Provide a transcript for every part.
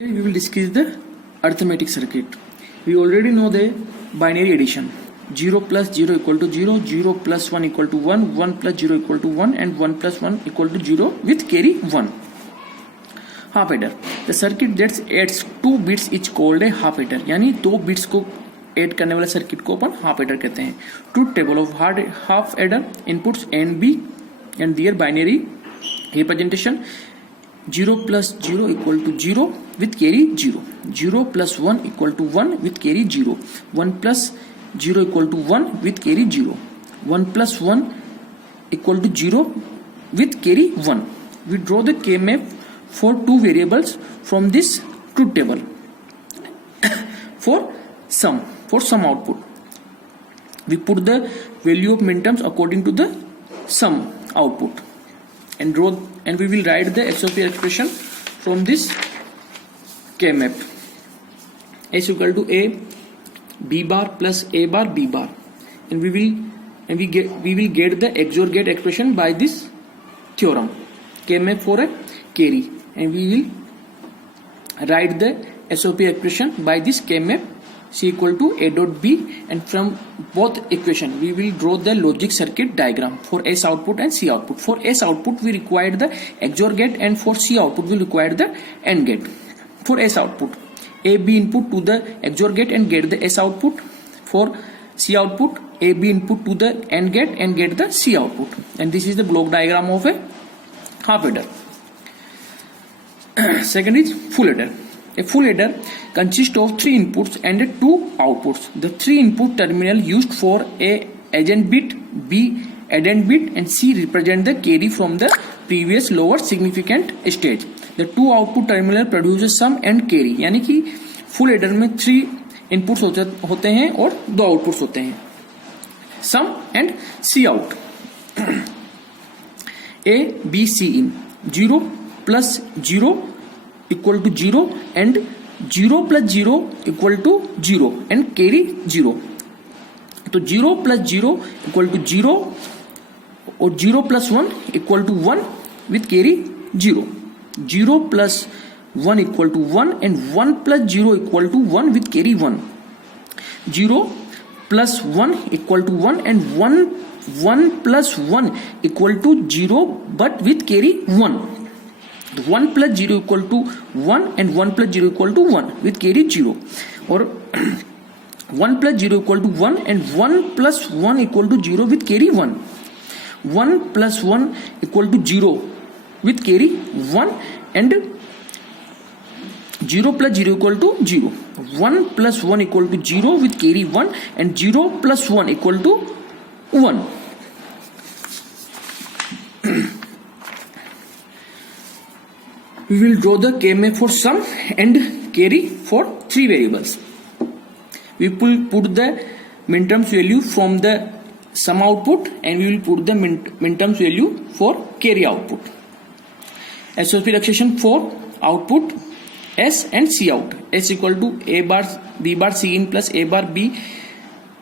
We will discuss the arithmetic circuit. We already know the binary addition. 0 plus 0 equal to 0, 0 plus 1 equal to 1, 1 plus 0 equal to 1 and 1 plus 1 equal to 0 with carry 1. Half adder. The circuit that adds 2 bits is called a half adder. यानी 2 bits को add करने वाला circuit को अपन half adder कहते हैं. Truth table of half adder inputs and B and their binary representation. 0 plus 0 equal to 0 with carry 0. 0 plus 1 equal to 1 with carry 0. 1 plus 0 equal to 1 with carry 0. 1 plus 1 equal to 0 with carry 1. We draw the K-map for two variables from this truth table. For some output, we put the value of minterms according to the sum output. And we will write the SOP expression from this K-map. S equal to A B bar plus A bar B bar, and we will get the XOR gate expression by this theorem. K-map for a carry, and we will write the SOP expression by this K-map. C equal to A dot B, and from both equation we will draw the logic circuit diagram for S output and C output. For S output we require the XOR gate, and for C output we require the AND gate. For S output, A B input to the XOR gate and get the S output. For C output, A B input to the AND gate and get the C output. And this is the block diagram of a half adder. Second is full adder. A full adder consists of 3 inputs and 2 outputs. The 3 input terminal used for A adjacent bit, B addend bit, and C represent the carry from the previous lower significant stage. The 2 output terminal produces sum and carry. यानी कि full adder में 3 inputs होते हैं और 2 outputs होते हैं. Sum and C out. A B C in. 0 plus 0 equal to 0 and 0 plus 0 equal to 0 and carry 0. तो 0 plus 0 equal to 0 और 0 plus 1 equal to 1 with carry 0. 0 plus 1 equal to 1 and 1 plus 0 equal to 1 with carry 1. 0 plus 1 equal to 1 and 1 plus 1 equal to 0 but with carry 1. 1 plus 0 equal to 1 and 1 plus 0 equal to 1 with carry 0. और 1 plus 0 equal to 1 and 1 plus 1 equal to 0 with carry 1. 1 plus 1 equal to 0 with carry 1 and 0 plus 0 equal to 0. 1 plus 1 equal to 0 with carry 1 and 0 plus 1 equal to 1. We will draw the K-map for sum and carry for 3 variables. We will put the minterms value from the sum output, and we will put the minterms value for carry output. SOP expression for output S and C out. S equal to A bar B bar C in plus A bar B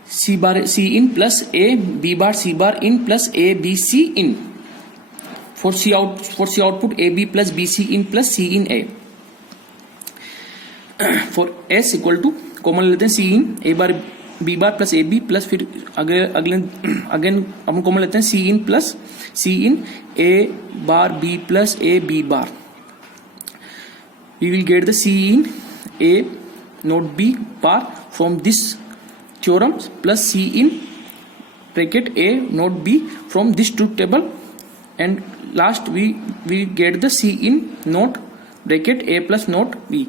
C bar C in plus A B bar C bar in plus A B C in. For C output A B plus B C in plus C in A. For S equal to common लेते हैं C in A bar B bar plus A B plus फिर again हम common लेते हैं C in plus C in A bar B plus A B bar. We will get the C in A not B bar from this theorem plus C in bracket A not B from this truth table, and last we get the C in not bracket A plus not B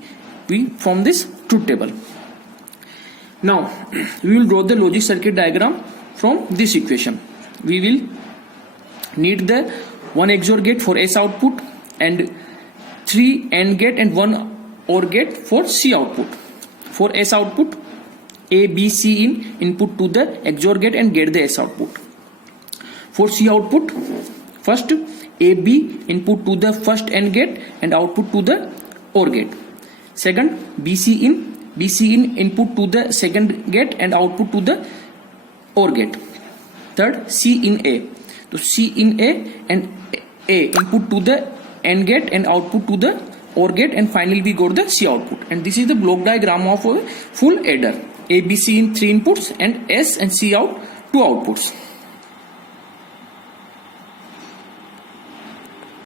from this truth table. Now we will draw the logic circuit diagram from this equation. We will need the 1 XOR gate for S output and 3 AND gate and 1 OR gate for C output. For S output, A B C in input to the XOR gate and get the S output. For C output, first A B input to the first AND gate and output to the OR gate. Second, B C in input to the second gate and output to the OR gate. Third, C in A. So C in A and A input to the AND gate and output to the OR gate, and finally we got the C output. And this is the block diagram of a full adder. A, B, C in 3 inputs and S and C out 2 outputs.